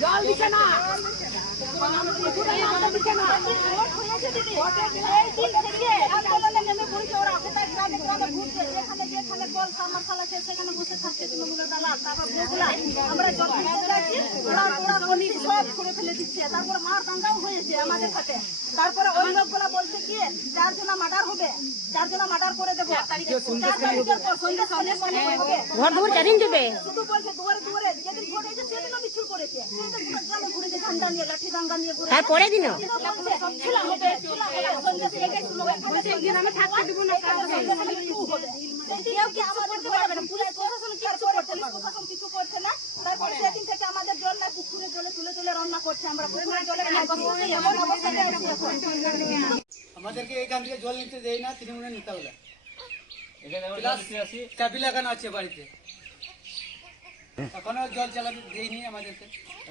জল দিছে না। সেখানে বসে থাকছে জল কিনতে যাচ্ছি ওরা গলি সব করে ফেলে দিচ্ছে। তারপর মার দাঙ্গাও হয়েছে আমাদের সাথে। তারপরে ওই লোকগুলা বলছে কি চার জনা মার্ডার হবে চার জনা মার্ডার করে দেবো। চার তারিখের পর। সন্ধ্যে সন্ধ্যে সন্ধ্যে হবে। ঘর ঘর চারিন দেবে। শুধু বলছে দুয়ারে দুয়ারে যেদিন ভোট হয়েছে সেদিনও মিছিল করেছে। সেদিন পুরো গ্রামে ঘুরেছে ঝান্ডা নিয়ে লাঠি দাঙ্গা নিয়ে তারপরে দিনও? একদিন আমি থাকতে দিব না কেউ কি আমাদের পুলিশ প্রশাসন কিছু করছে না। কিছু করছে না। তারপরে সেদিন থেকে আমাদের জল না পুকুরে জলে তুলে তুলে রান্না করছে আমরা। আমাদেরকে এখান থেকে জল নিতে দেয় না তৃণমূলের চাবি লাগানো আছে বাড়িতে। এখনও জল চালাতে দেয়নি আমাদেরকে।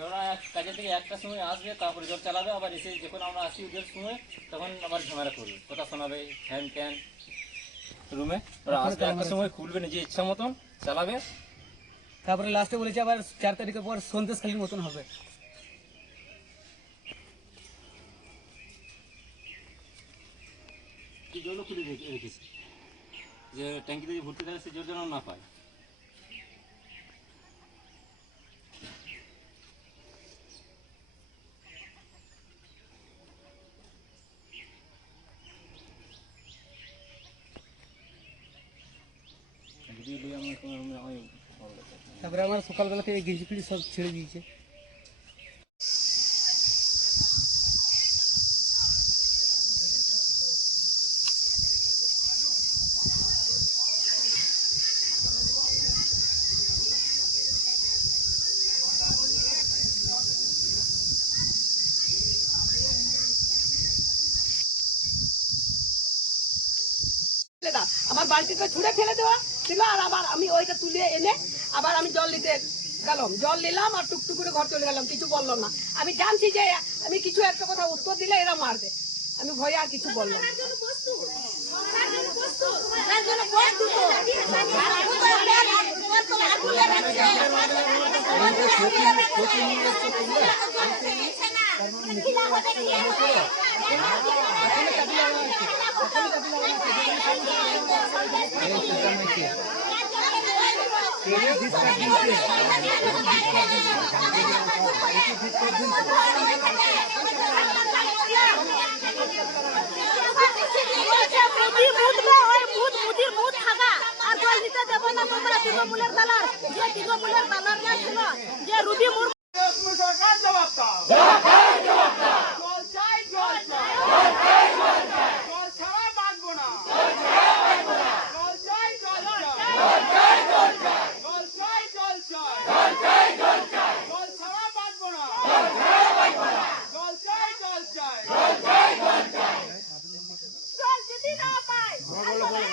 ওরা কাজে থেকে একটা সময় আসবে তারপরে জল চালাবে আবার এসে যখন আমরা আসি ওদের সময় তখন আবার ঝামেলা করবে। কথা শোনাবে হ্যান ত্যান রুমে। ওরা আসবে একটা সময় খুলবে নিজে ইচ্ছা মতন চালাবে। তারপরে লাস্টে বলেছে আবার চার তারিখের পর সন্দেশখালীর মতন হবে। খুলে রেখেছে? যে ট্যাঙ্কিতে যে ভর্তি থাকে সে জল যেন না পায়। যদি আমার তারপরে আমার সকালবেলা থেকে গেঞ্জি ফিঞ্জি সব ছেড়ে দিয়েছে। আমার বালতিটা ছুঁড়ে ফেলে দেওয়া ছিল, আর আবার আমি ওইটা তুলে এনে আবার আমি জল নিতে গেলাম। জল নিলাম আর টুকটুক করে ঘর চলে গেলাম, কিছু বললাম না। আমি জানছি যে আমি কিছু একটা কথা উত্তর দিলে এরা মারবে। আমি ভয়ে আর কিছু বললাম না। আর জল নিতে দেবো তৃণমূলের দালাল যে তৃণমূলের দালাল না ছিল যে রুবি মুর্মু জল 안돼 안돼 안돼 거야?